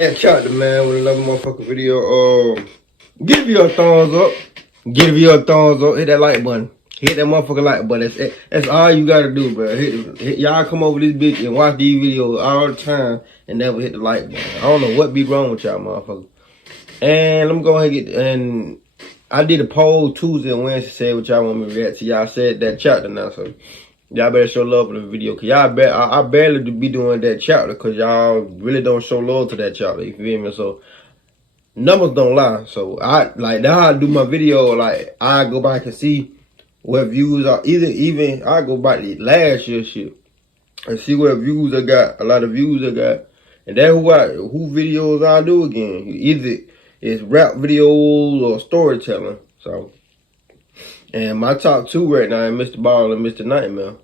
And shout the man with another motherfucking video. Give you a thumbs up. Give you a thumbs up. Hit that like button. Hit that motherfucking like button. That's all you gotta do, bro. Y'all come over this bitch and watch these videos all the time and never hit the like button. I don't know what be wrong with y'all, motherfuckers. And let me go ahead and and I did a poll Tuesday and Wednesday, said what y'all want me to react to. Y'all said that chapter now, so y'all better show love for the video, cause I barely be doing that chapter, cause y'all really don't show love to that chapter. You feel me? So numbers don't lie. So I like now I do my video. Like I go back and see what views are. Even I go back to last year's shit and see what views I got. A lot of views I got, and then who videos I do again. Either it's rap videos or storytelling. So. And my top two right now is Mr. Ball and Mr. Nightmare.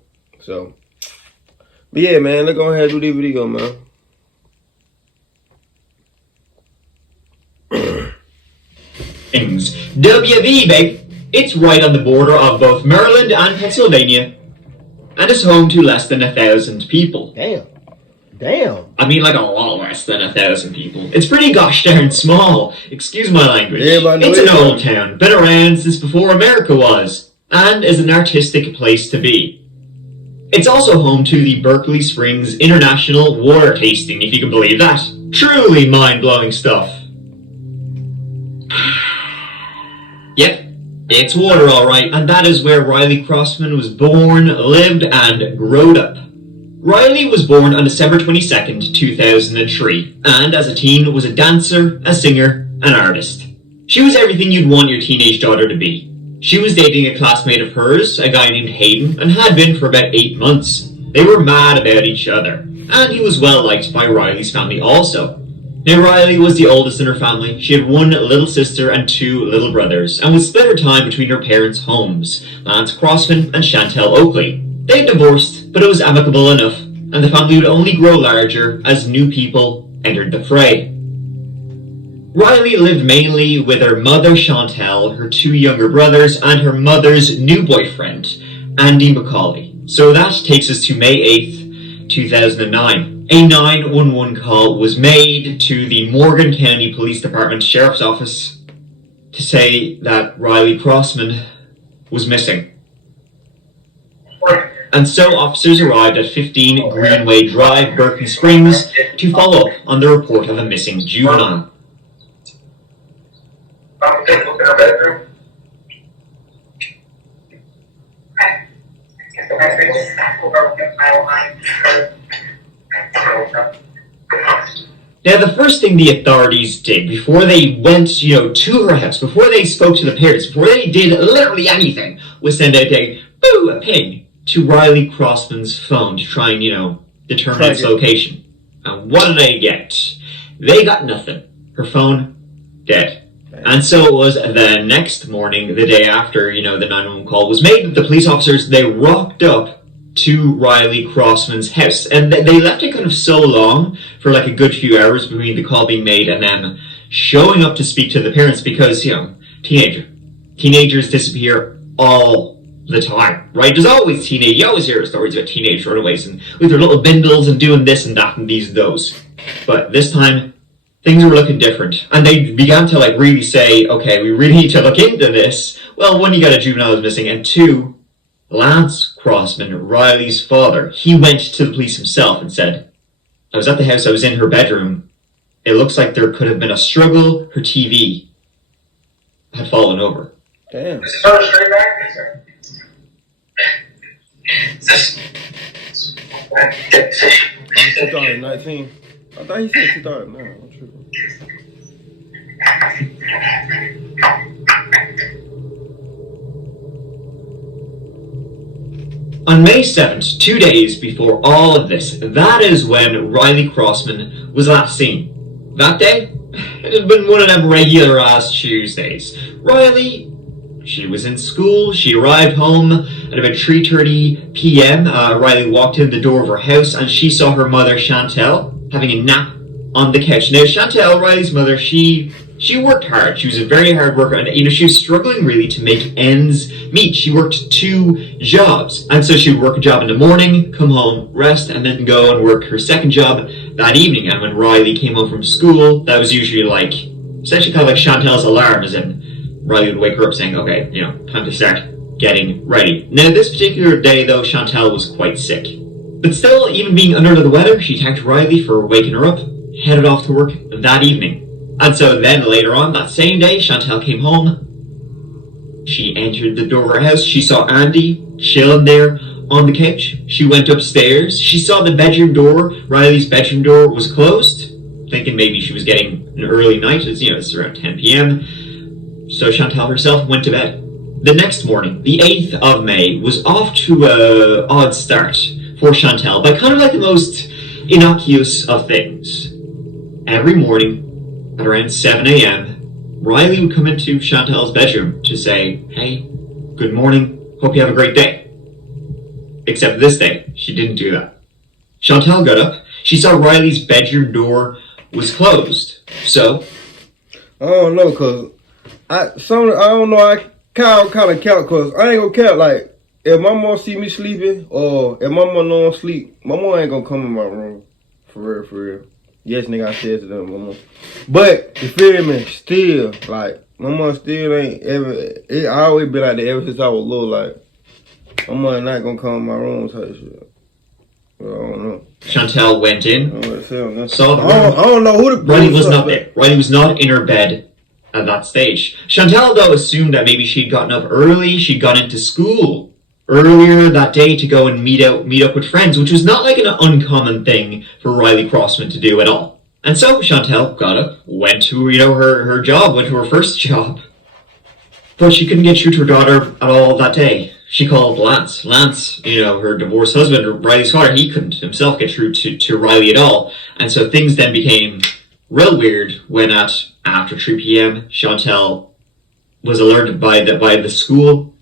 So, but yeah, man, let's go ahead and do this video, man. Things. WV, babe. It's right on the border of both Maryland and Pennsylvania, and is home to less than 1,000 people. Damn. I mean, like a lot less than 1,000 people. It's pretty gosh darn small. Excuse my language. It's an old town, been around since before America was, and is an artistic place to be. It's also home to the Berkeley Springs International Water Tasting, if you can believe that. Truly mind-blowing stuff. Yep, it's water alright, and that is where Riley Crossman was born, lived, and growed up. Riley was born on December 22nd, 2003, and as a teen was a dancer, a singer, an artist. She was everything you'd want your teenage daughter to be. She was dating a classmate of hers, a guy named Hayden, and had been for about 8 months. They were mad about each other, and he was well liked by Riley's family also. Now Riley was the oldest in her family. She had one little sister and 2 little brothers, and would split her time between her parents' homes, Lance Crossman and Chantel Oakley. They had divorced, but it was amicable enough, and the family would only grow larger as new people entered the fray. Riley lived mainly with her mother Chantel, her 2 younger brothers, and her mother's new boyfriend, Andy McCauley. So that takes us to May 8th, 2009. A 911 call was made to the Morgan County Police Department Sheriff's Office to say that Riley Crossman was missing. And so officers arrived at 15 Greenway Drive, Berkeley Springs, to follow up on the report of a missing juvenile. Now, the first thing the authorities did before they went, to her house, before they spoke to the parents, before they did literally anything, was send out a ping to Riley Crossman's phone to try and, determine its location. And what did they get? They got nothing. Her phone, dead. And so it was the next morning, the day after, the 911 call was made, the police officers, they rocked up to Riley Crossman's house. And they left it kind of so long, for like a good few hours between the call being made and them showing up to speak to the parents because, teenagers disappear all the time, right? There's always you always hear stories about teenage runaways and with their little bindles and doing this and that and these and those. But this time, things were looking different. And they began to really say, okay, we really need to look into this. Well, one, you got a juvenile who's missing, and 2, Lance Crossman, Riley's father, he went to the police himself and said, I was at the house, I was in her bedroom. It looks like there could have been a struggle. Her TV had fallen over. Damn. Is it straight back? 2019. I thought he said 2009. I'm tripping. On May 7th, 2 days before all of this, that is when Riley Crossman was last seen. That day, it had been one of them regular ass Tuesdays. Riley, she was in school. She arrived home at about 3:30 p.m. Riley walked in the door of her house and she saw her mother, Chantel, having a nap on the couch. Now, Chantel, Riley's mother, she She worked hard. She was a very hard worker, and she was struggling really to make ends meet. She worked 2 jobs, and so she would work a job in the morning, come home, rest, and then go and work her second job that evening. And when Riley came home from school, that was usually essentially kind of like Chantel's alarm, as in Riley would wake her up saying, "Okay, time to start getting ready." Now, this particular day, though, Chantel was quite sick. But still, even being under the weather, she thanked Riley for waking her up, headed off to work that evening. And so then later on that same day, Chantel came home. She entered the door of her house. She saw Andy chilling there on the couch. She went upstairs. She saw the bedroom door, Riley's bedroom door, was closed, thinking maybe she was getting an early night. It's around 10 p.m. So Chantel herself went to bed. The next morning, the 8th of May, was off to an odd start for Chantel by kind of like the most innocuous of things. Every morning, at around 7 a.m., Riley would come into Chantel's bedroom to say, "Hey, good morning, hope you have a great day." Except this day, she didn't do that. Chantel got up, she saw Riley's bedroom door was closed, so... I don't know, cause I don't know, I kind of count, cause I ain't gonna count, like, if my mom see me sleeping, or if my mom know I'm asleep, my mom ain't gonna come in my room, for real. Yes, nigga, I said to them, my mom. But, you feel me, still, like, my mom still ain't I always been like that ever since I was little, like, my mom not gonna come in my room type shit. But I don't know. Chantel went in, saw the room. I don't know who the... Riley was not there. Riley was not in her bed at that stage. Chantel, though, assumed that maybe she'd gotten up early, she'd gone into school earlier that day to go and meet up with friends, which was not like an uncommon thing for Riley Crossman to do at all. And so Chantel got up, went to her job, went to her first job. But she couldn't get through to her daughter at all that day. She called Lance. Lance, her divorced husband, Riley's father, he couldn't himself get through to Riley at all. And so things then became real weird when after 3 p.m. Chantel was alerted by the school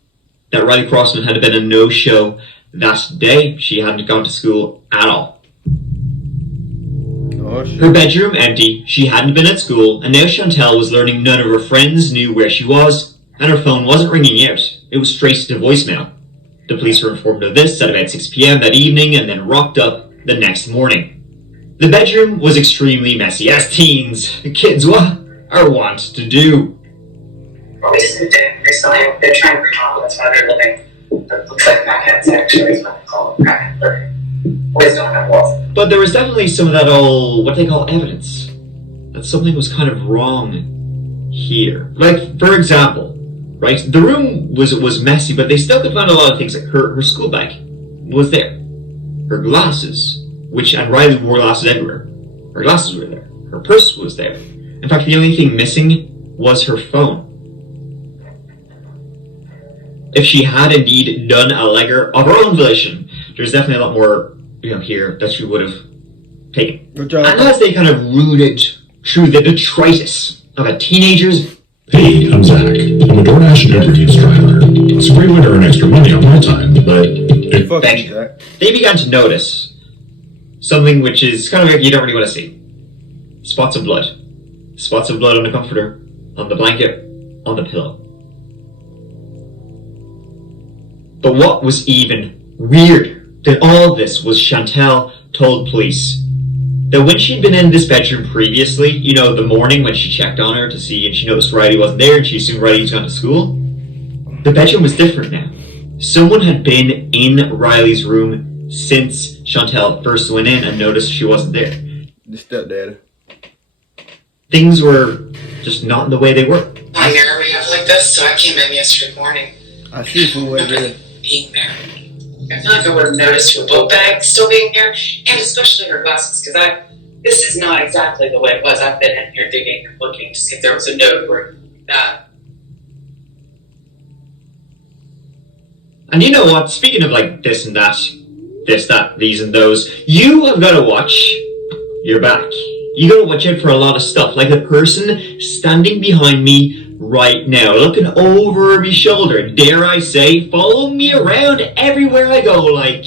that Riley Crossman had been a no-show that day. She hadn't gone to school at all. Oh, shit. Her bedroom empty, she hadn't been at school, and now Chantel was learning none of her friends knew where she was, and her phone wasn't ringing out. It was traced to voicemail. The police were informed of this at about 6 p.m. that evening and then rocked up the next morning. The bedroom was extremely messy, as teens, kids, are wont to do. We just moved in recently. They're trying to remodel. That's why they're living. It looks like crackheads actually is what they call it. Crackhead living. Always don't have walls. But there was definitely some of that what they call evidence. That something was kind of wrong here. Like, for example, right, the room was messy, but they still could find a lot of things. Like her school bag was there. Her glasses, and Riley wore glasses everywhere. Her glasses were there. Her purse was there. In fact, the only thing missing was her phone. If she had indeed done a legger of her own volition, there's definitely a lot more, here that she would have taken. And as they kind of rooted through the detritus of a teenager's... Hey, I'm Zach. I'm a DoorDash and Uber Eats driver. It's a great way to earn extra money on my time, but... They began to notice something which is kind of like you don't really want to see. Spots of blood. Spots of blood on the comforter, on the blanket, on the pillow. But what was even weirder than all this was Chantel told police that when she'd been in this bedroom previously, the morning when she checked on her to see and she noticed Riley wasn't there and she assumed Riley was gone to school, the bedroom was different now. Someone had been in Riley's room since Chantel first went in and noticed she wasn't there. The stepdad. Things were just not the way they were. My mirror we have like this, so I came in yesterday morning. I see who was there. Being there. I feel like I would have noticed her book bag still being there, and especially her glasses, because this is not exactly the way it was. I've been in here digging and looking to see if there was a note or that. And you know what? Speaking of like this and that, these and those, you have got to watch your back. You got to watch out for a lot of stuff. Like the person standing behind me right now, looking over my shoulder, dare I say, follow me around everywhere I go, like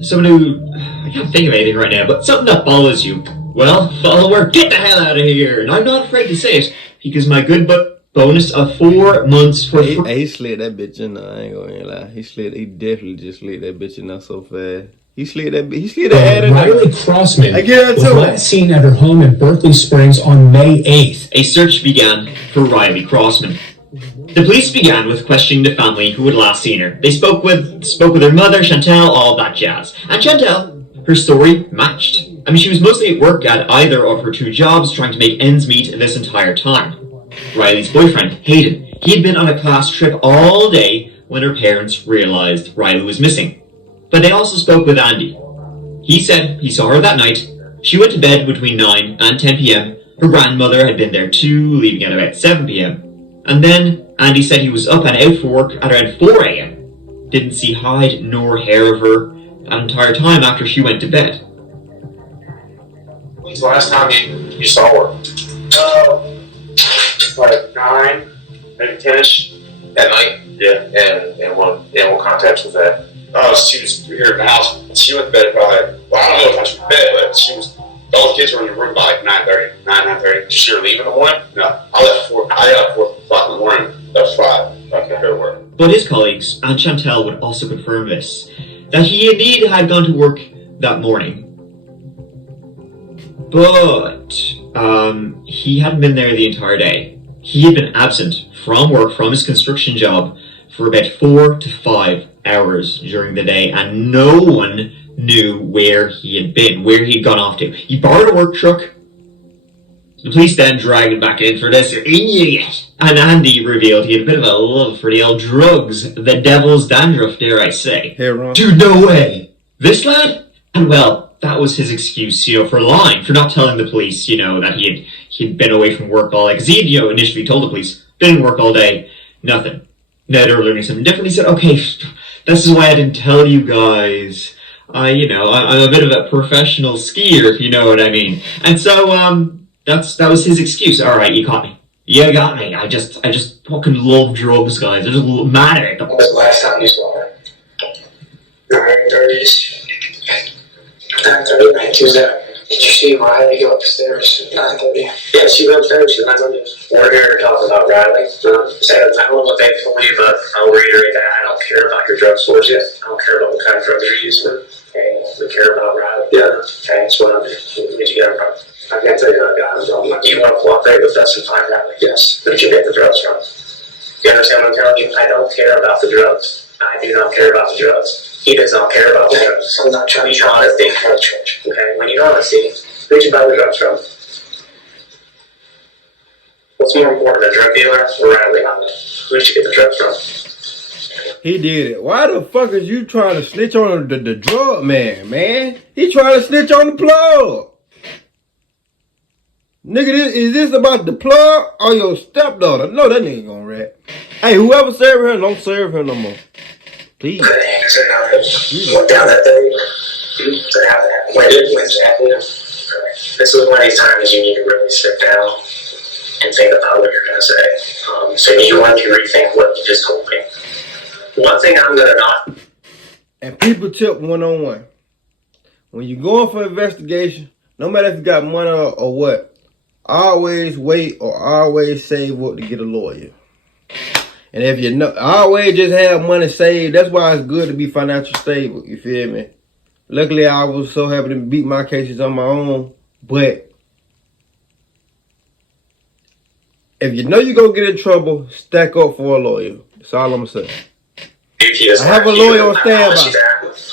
someone who, I can't think of anything right now, but something that follows you Well, follower, get the hell out of here! And I'm not afraid to say it, because my good bonus of 4 months for free. He slid that bitch in there, I ain't gonna lie. He definitely just slid that bitch in there so fast. He slid that ad in there. Riley Crossman I get it was too. last seen at her home in Berkeley Springs on May 8th. A search began for Riley Crossman. The police began with questioning the family who had last seen her. They spoke with her mother, Chantel, all that jazz. And Chantel, her story matched. I mean, she was mostly at work at either of her 2 jobs, trying to make ends meet this entire time. Riley's boyfriend, Hayden, he had been on a class trip all day when her parents realized Riley was missing. But they also spoke with Andy. He said he saw her that night. She went to bed between 9 and 10 p.m. Her grandmother had been there too, leaving at about 7 p.m. And then Andy said he was up and out for work at around 4 a.m. Didn't see hide nor hair of her that entire time after she went to bed. When's the last time you saw her? Like 9, maybe 10ish. At night? Yeah. And what context was that? Oh, she was here in the house. She went to bed probably, well, I don't know if she went to bed, but all the kids were in the room by like 9:30. Did she leave in the morning? No. I got 4 o'clock in the morning. That's 5. Okay, go to work. But his colleagues, and Chantel would also confirm this, that he indeed had gone to work that morning. But he hadn't been there the entire day. He had been absent from work, from his construction job, for about 4 to 5 hours during the day, and no one knew where he had been, where he'd gone off to. He borrowed a work truck. The police then dragged him back in for this idiot. And Andy revealed he had a bit of a love for the old drugs, the devil's dandruff, dare I say. Heroin. Dude, no way! This lad? And well, that was his excuse, for lying, for not telling the police, that he'd been away from work all day. Because he had, initially told the police, been in work all day, nothing. Now they were learning something different. He said, okay, this is why I didn't tell you guys. I'm a bit of a professional skier, if you know what I mean. And so, that was his excuse. Alright, you caught me. You got me. I just fucking love drugs, guys. I'm just mad at them. When was the last time you saw her? 9:30ish. 9:30, Tuesday. Did you see Riley go upstairs at 9:30? Yeah, she went upstairs at 9:30. We're here to talk about Riley. I don't know what they told you, but I'll reiterate that. I don't care about your drug sources. I don't care about what kind of drugs you're using. Okay, we care about Riley. Yeah. Okay, that's what I'm doing. Where'd you get it from? I can't tell you that I got it from. Do you want to cooperate with us and find Riley? Yes. Where'd you get the drugs from? You understand what I'm telling you? I don't care about the drugs. I do not care about the drugs. He does not care about the drugs. I'm not trying to be honesty. Okay, when you're honesty, who'd you buy the drugs from? What's more important, a drug dealer or Riley? Who'd you get the drugs from? He did it. Why the fuck is you trying to snitch on the drug man? He trying to snitch on the plug. Nigga, is this about the plug or your stepdaughter? No, that nigga gonna rat. Hey, whoever serve her, don't serve her no more. Please. Went down that day. When exactly? This is one of these times you need to really sit down and think about what you're going to say. So you want to rethink what you just told me. One thing I'm going to not. And people tip 1-on-1. When you're going for investigation, no matter if you got money or what, always wait or always save up to get a lawyer. And if you know, always just have money saved. That's why it's good to be financially stable. You feel me? Luckily, I was so happy to beat my cases on my own. But if you know you're going to get in trouble, stack up for a lawyer. That's all I'm going to say. I have a lawyer on standby.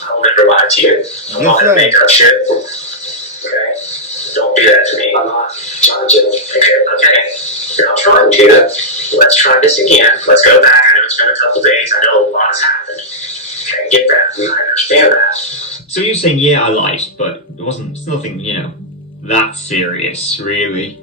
I'll never lie to you. I'm not going to make up shit. Okay? Don't do that to me. I'm not trying to. Okay. You're not trying to. Let's try this again. Let's go back. I know it's been a couple days. I know a lot has happened. Okay, I get that. I understand that. So you're saying, yeah, I lied, but it's nothing, that serious, really.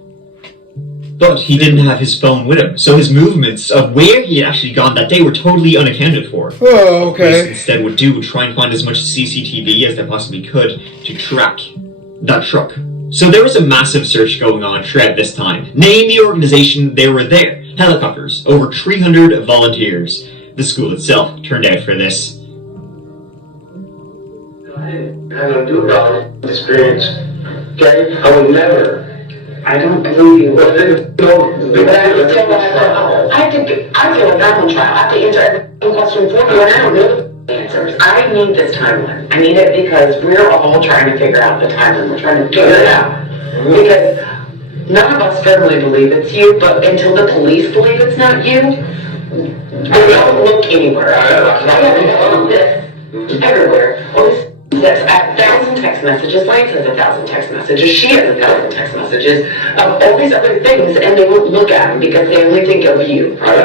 But he didn't have his phone with him, so his movements of where he had actually gone that day were totally unaccounted for. Oh, okay. Police instead would try and find as much CCTV as they possibly could to track that truck. So there was a massive search going on throughout this time. Name the organization, they were there. Helicopters, over 300 volunteers. The school itself turned out for this. I had no do about experience. Okay? I would never. I don't believe you. Well, then, I feel like I'm on trial. I have to answer every question for you, and I don't know the answers. I need this timeline. I need it because we're all trying to figure out the timeline. We're trying to figure it out. Because none of us firmly believe it's you, but until the police believe it's not you, they don't look anywhere. I have this everywhere. All this text, 1,000 text messages. Lance has 1,000 text messages. She has 1,000 text messages of all these other things, and they won't look at them because they only think of you. I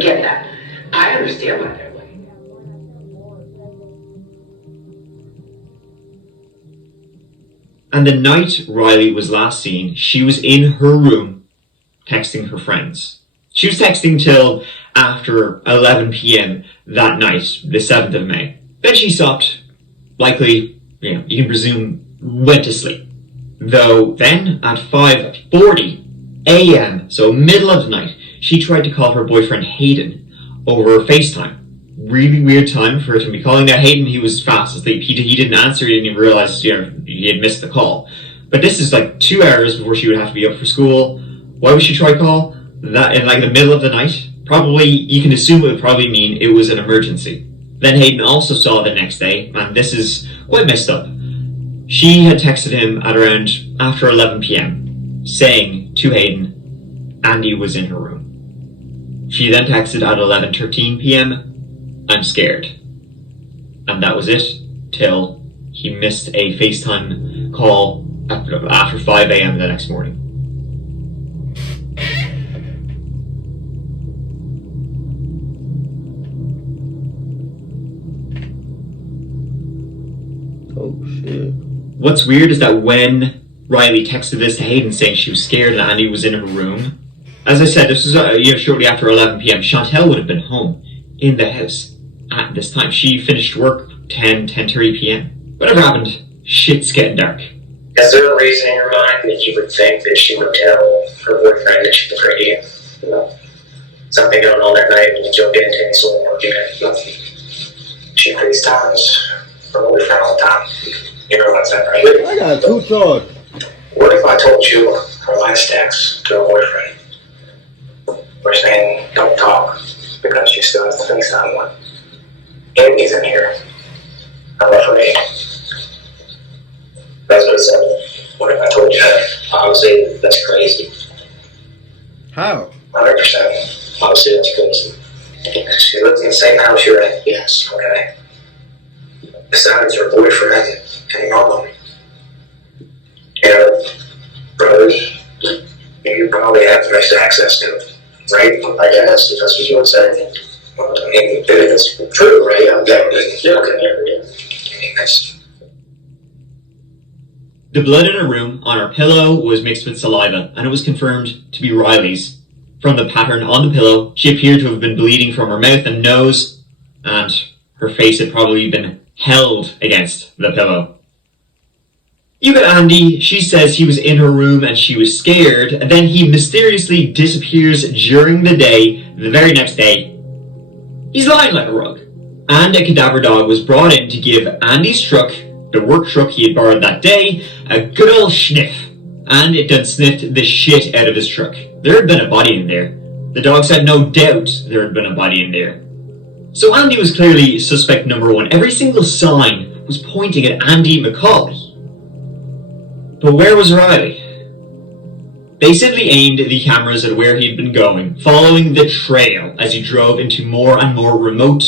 get that. I understand why they're looking. And the night Riley was last seen, she was in her room texting her friends. She was texting till after 11 p.m. that night, the 7th of May. Then she stopped, likely, you can presume, went to sleep. Though then, at 5:40 a.m., so middle of the night, she tried to call her boyfriend Hayden over FaceTime. Really weird time for her to be calling. Now Hayden, he was fast asleep. He didn't answer. He didn't even realize he had missed the call. But this is like 2 hours before she would have to be up for school. Why would she try call that in like the middle of the night? Probably, you can assume it would probably mean it was an emergency. Then Hayden also saw the next day, and this is quite messed up. She had texted him at around after 11 p.m. saying to Hayden, Andy was in her room. She then texted at 11:13 p.m, I'm scared. And that was it, till he missed a FaceTime call after 5 a.m. the next morning. Oh shit. What's weird is that when Riley texted this to Hayden saying she was scared and Andy was in her room, as I said, this was shortly after 11 p.m. Chantel would have been home in the house at this time. She finished work 10:30 p.m. Whatever happened, shit's getting dark. Is there a reason in your mind that you would think that she would tell her boyfriend that she was ready? You know, something going on that night when you jump into any sort of argument? Nothing. She FaceTimes her boyfriend all the time. You know what's that, right? I got 2 thoughts. What if I told you her last text to her boyfriend? We're saying don't talk because she still has to FaceTime one. Andy's in here. I'm afraid. That's what it said. What if I told you that? Obviously, that's crazy. How? 100%. Obviously, that's crazy. She lives in the same house you're in? Yes. Okay. Besides her boyfriend and mom. And brothers, you probably have nice access to it, right? I guess, if that's what you would say. Well, I mean, if it's true, right? I'm definitely looking at it. The blood in her room on her pillow was mixed with saliva, and it was confirmed to be Riley's. From the pattern on the pillow, she appeared to have been bleeding from her mouth and nose, and her face had probably been held against the pillow. You got Andy. She says he was in her room and she was scared, and then he mysteriously disappears during the day. The very next day, he's lying like a rug. And a cadaver dog was brought in to give Andy's truck, the work truck he had borrowed that day, a good old sniff. And it done sniffed the shit out of his truck. There had been a body in there. The dog said no doubt there had been a body in there. So Andy was clearly suspect number 1. Every single sign was pointing at Andy McCauley. But where was Riley? They simply aimed the cameras at where he'd been going, following the trail as he drove into more and more remote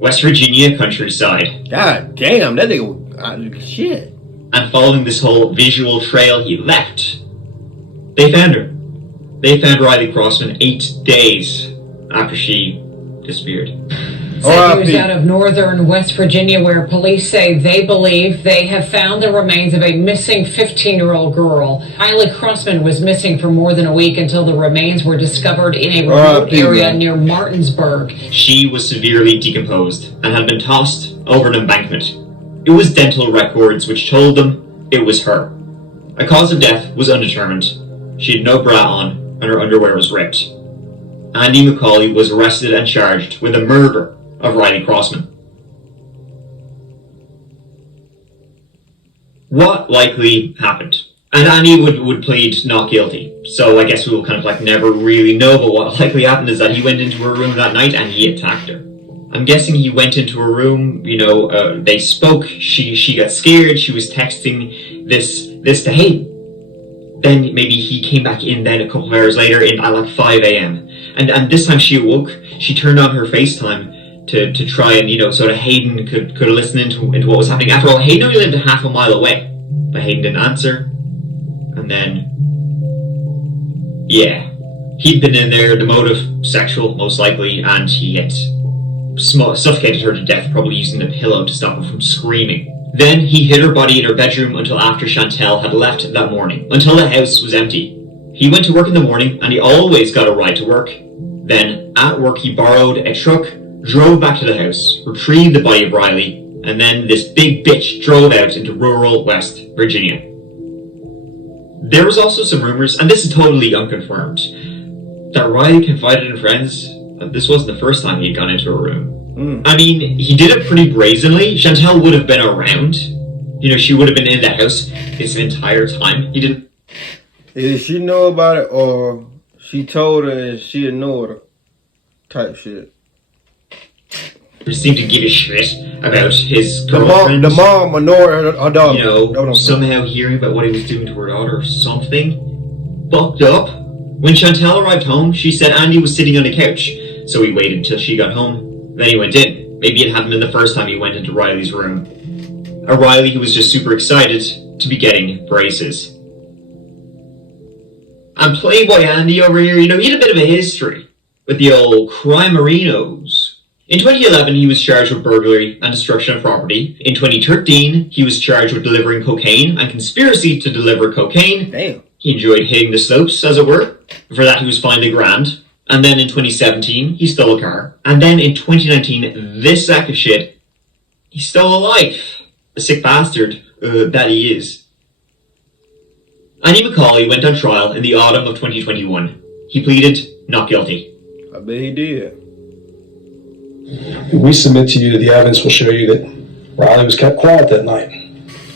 West Virginia countryside. God damn, that nigga, shit. And following this whole visual trail he left, they found her. They found Riley Crossman 8 days after she disappeared. Said he was out of northern West Virginia, where police say they believe they have found the remains of a missing 15-year-old girl. Riley Crossman was missing for more than a week until the remains were discovered in a remote area near Martinsburg. She was severely decomposed and had been tossed over an embankment. It was dental records which told them it was her. A cause of death was undetermined. She had no bra on and her underwear was ripped. Andy McCauley was arrested and charged with the murder of Riley Crossman. what likely happened. And Andy would plead not guilty. So I guess we'll kind of like never really know, but what likely happened is that he went into her room that night and he attacked her. I'm guessing he went into her room, they spoke, she got scared, she was texting this to Hayden. Then maybe he came back in then a couple of hours later at like 5 a.m. And this time she awoke, she turned on her FaceTime to try and, so that Hayden could listen into what was happening. After all, Hayden only lived a half a mile away. But Hayden didn't answer. And then, yeah, he'd been in there, the motive sexual, most likely, and he had suffocated her to death, probably using the pillow to stop her from screaming. Then he hid her body in her bedroom until after Chantel had left that morning, until the house was empty. He went to work in the morning, and he always got a ride to work. Then, at work, he borrowed a truck, drove back to the house, retrieved the body of Riley, and then this big bitch drove out into rural West Virginia. There was also some rumors, and this is totally unconfirmed, that Riley confided in friends that this wasn't the first time he'd gone into a room. I mean, he did it pretty brazenly. Chantel would have been around. She would have been in the house this entire time. He didn't... Did she know about it, or she told her and she ignored her? Type shit. Seemed to give a shit about his girlfriend. The mom ignored her daughter. Somehow hearing about what he was doing to her daughter or something. Fucked up. When Chantel arrived home, she said Andy was sitting on the couch, so he waited until she got home. Then he went in. Maybe it hadn't been the first time he went into Riley's room. A Riley who was just super excited to be getting braces. And Playboy Andy over here, he had a bit of a history with the old crime-arinos. In 2011, he was charged with burglary and destruction of property. In 2013, he was charged with delivering cocaine and conspiracy to deliver cocaine. Damn. He enjoyed hitting the slopes, as it were. For that, he was fined $1,000. And then in 2017, he stole a car. And then in 2019, this sack of shit, he stole a life. A sick bastard that he is. Andy McCauley went on trial in the autumn of 2021. He pleaded not guilty. I bet he did. We submit to you that the evidence will show you that Riley was kept quiet that night.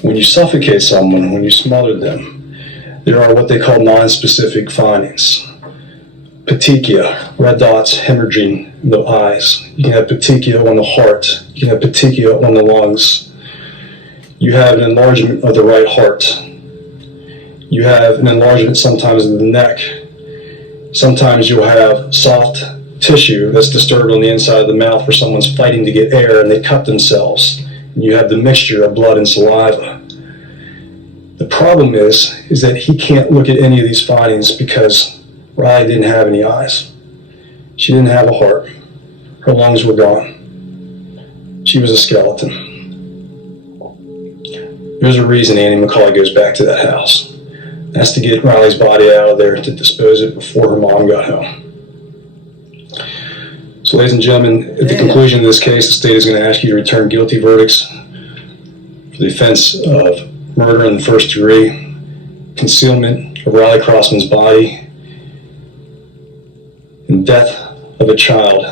When you suffocate someone, when you smothered them, there are what they call non-specific findings. Petechia, red dots hemorrhaging the eyes. You can have petechia on the heart. You can have petechia on the lungs. You have an enlargement of the right heart. You have an enlargement sometimes of the neck. Sometimes you'll have soft tissue that's disturbed on the inside of the mouth where someone's fighting to get air and they cut themselves. And you have the mixture of blood and saliva. The problem is that he can't look at any of these findings because Riley didn't have any eyes. She didn't have a heart. Her lungs were gone. She was a skeleton. There's a reason Andy McCauley goes back to that house. That's to get Riley's body out of there to dispose it before her mom got home. So, ladies and gentlemen, at the conclusion of this case, the state is going to ask you to return guilty verdicts for the offense of murder in the first degree, concealment of Riley Crossman's body, and death of a child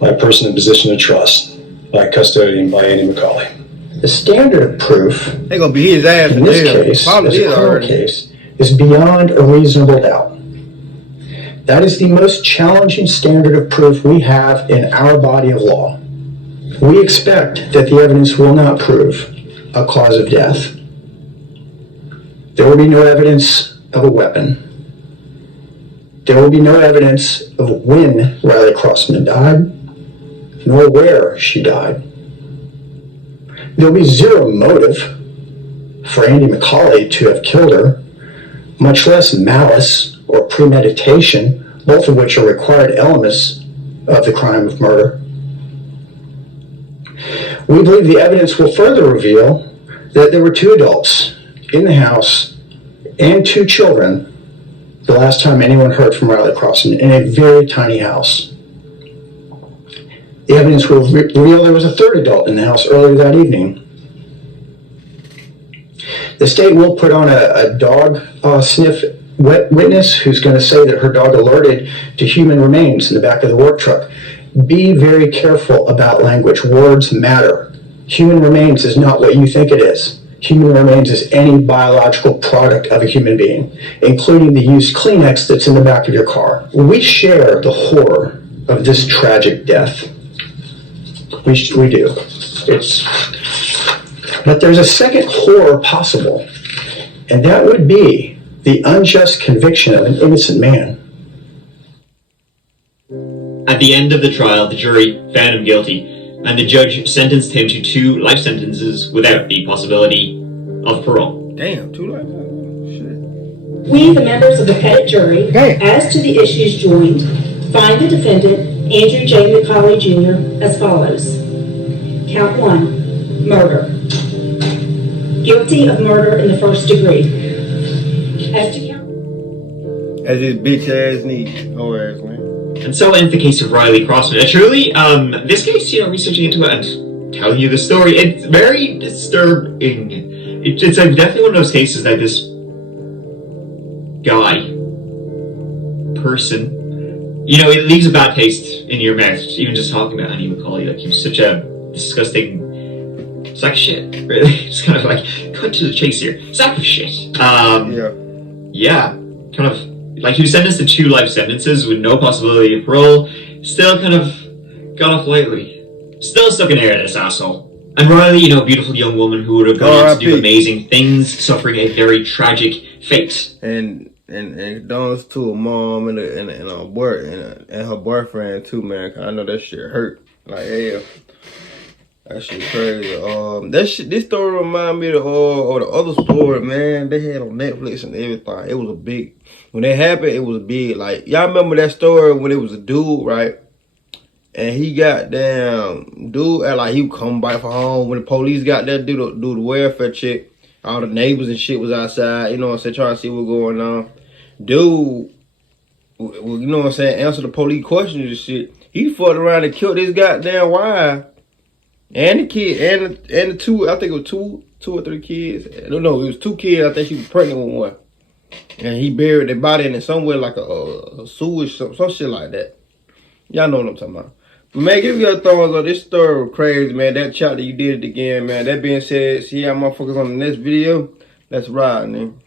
by a person in position of trust, by a custodian, by Andy McCauley. The standard of proof They gonna be his ass in this case, as a criminal case, is beyond a reasonable doubt. That is the most challenging standard of proof we have in our body of law. We expect that the evidence will not prove a cause of death. There will be no evidence of a weapon. There will be no evidence of when Riley Crossman died, nor where she died. There will be zero motive for Andy McCauley to have killed her, much less malice or premeditation, both of which are required elements of the crime of murder. We believe the evidence will further reveal that there were 2 adults in the house and 2 children the last time anyone heard from Riley Crossman in a very tiny house. The evidence will reveal there was a 3rd adult in the house earlier that evening. The state will put on a dog sniff witness who's going to say that her dog alerted to human remains in the back of the work truck. Be very careful about language. Words matter. Human remains is not what you think it is. human remains as any biological product of a human being, including the used Kleenex that's in the back of your car. We share the horror of this tragic death. We do. But there's a second horror possible, and that would be the unjust conviction of an innocent man. At the end of the trial, the jury found him guilty, and the judge sentenced him to 2 life sentences without the possibility of parole. Damn, 2 life sentences? Shit. We, the members of the pettit jury, as to the issues joined, find the defendant, Andrew J. McCauley Jr., as follows. Count 1, murder. Guilty of murder in the first degree. As to count... As his bitch ass needs. Oh ass, man. And so ends the case of Riley Crossman. Truly, this case, researching into it and telling you the story, it's very disturbing. It's definitely one of those cases that this guy, person, it leaves a bad taste in your mouth, even just talking about Andy McCauley. Like, he was such a disgusting sack of shit, really. It's kind of like, cut to the chase here. Sack of shit. Yeah, kind of, like, he was sentenced to 2 life sentences with no possibility of parole. Still kind of got off lightly. Still stuck in there, this asshole. And Riley, beautiful young woman who would have gone on to do amazing things, suffering a very tragic fate. And condolences to her mom and her boy and her boyfriend too, man. 'Cause I know that shit hurt. Like, yeah, that shit crazy. This story remind me of the other story, man. They had on Netflix and everything. It was a big, when it happened, it was big. Like, y'all remember that story when it was a dude, right? And he got down, dude, like he would come back from home when the police got there, do the welfare check. All the neighbors and shit was outside, trying to see what's going on. Dude, answer the police questions and shit. He fucked around and killed this goddamn wife and the kid and the 2, I think it was two or 3 kids. I don't know, it was 2 kids. I think she was pregnant with one. And he buried their body in it somewhere like a sewage, some shit like that. Y'all know what I'm talking about. But man, give me your thumbs up. This story was crazy, man. That chapter, you did it again, man. That being said, see y'all motherfuckers on the next video. Let's ride, man.